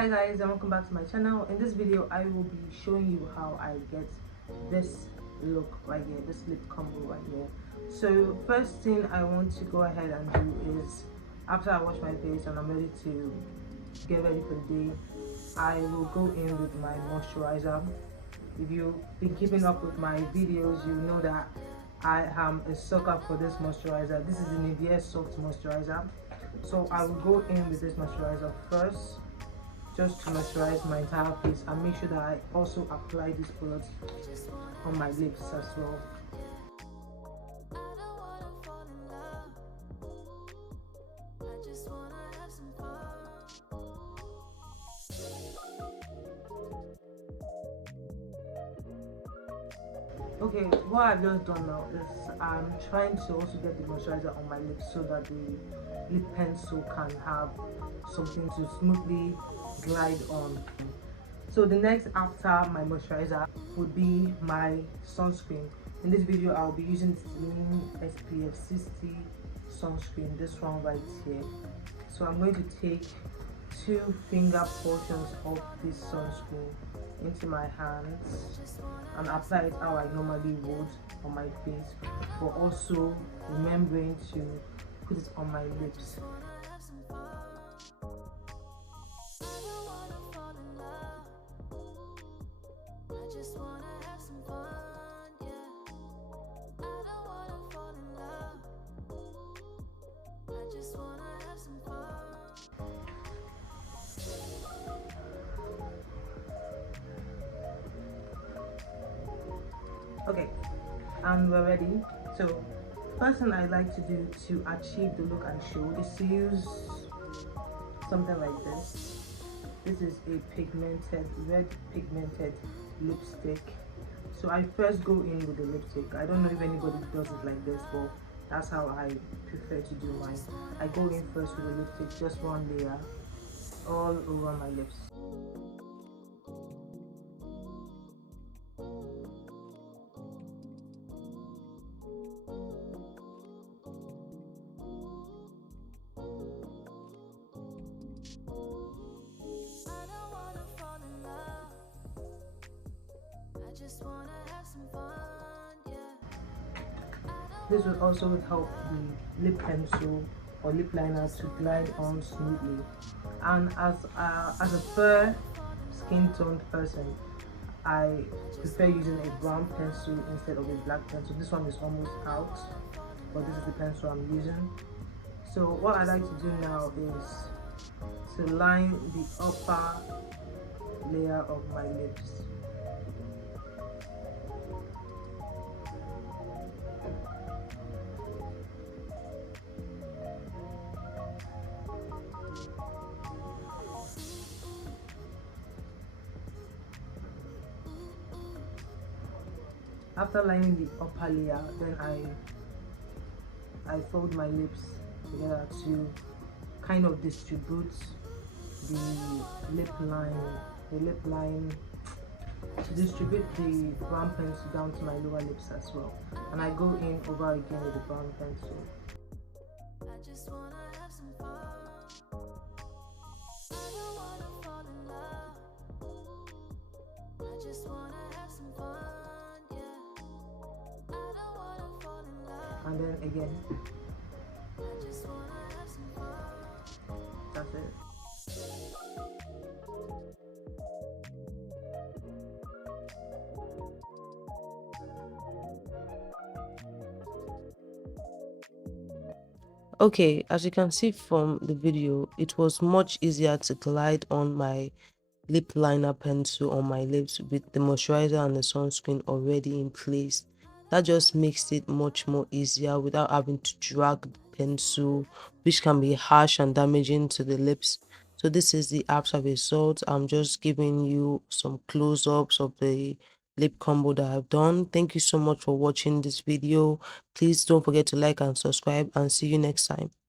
Hi guys, and welcome back to my channel. In this video I will be showing you how I get this look right here, this lip combo right here. So first thing I want to go ahead and do is, after I wash my face and I'm ready to get ready for the day, I will go in with my moisturizer. If you've been keeping up with my videos, you know that I am a sucker for this moisturizer. This is the Nivea soft moisturizer. So I will go in with this moisturizer first, just to moisturize my entire face, and make sure that I also apply this product on my lips as well. Okay, what I've just done now is I'm trying to also get the moisturizer on my lips so that the lip pencil can have something to smoothly glide on. So the next after my moisturizer would be my sunscreen. In this video I'll be using the SPF 60 sunscreen, this one right here. So I'm going to take 2 finger portions of this sunscreen into my hands and apply it how I normally would on my face, but also remembering to put it on my lips. Okay, and we're ready. So first thing I like to do to achieve the look and show is to use something like this. This is a red pigmented lipstick. So I first go in with the lipstick. I don't know if anybody does it like this, but that's how I prefer to do mine. I go in first with the lipstick, just one layer all over my lips. This will also help the lip pencil or lip liner to glide on smoothly. And as a fair skin toned person, I prefer using a brown pencil instead of a black pencil. This one is almost out, but this is the pencil I'm using. So what I like to do now is to line the upper layer of my lips. After lining the upper layer, then I fold my lips together to kind of distribute the lip line to distribute the brown pencil down to my lower lips as well. And I go in over again with the brown pencil. And then again, that's it. Okay, as you can see from the video, it was much easier to glide on my lip liner pencil on my lips with the moisturizer and the sunscreen already in place. That just makes it much more easier without having to drag the pencil, which can be harsh and damaging to the lips. So this is the after result. I'm just giving you some close-ups of the lip combo that I've done. Thank you so much for watching this video. Please don't forget to like and subscribe, and see you next time.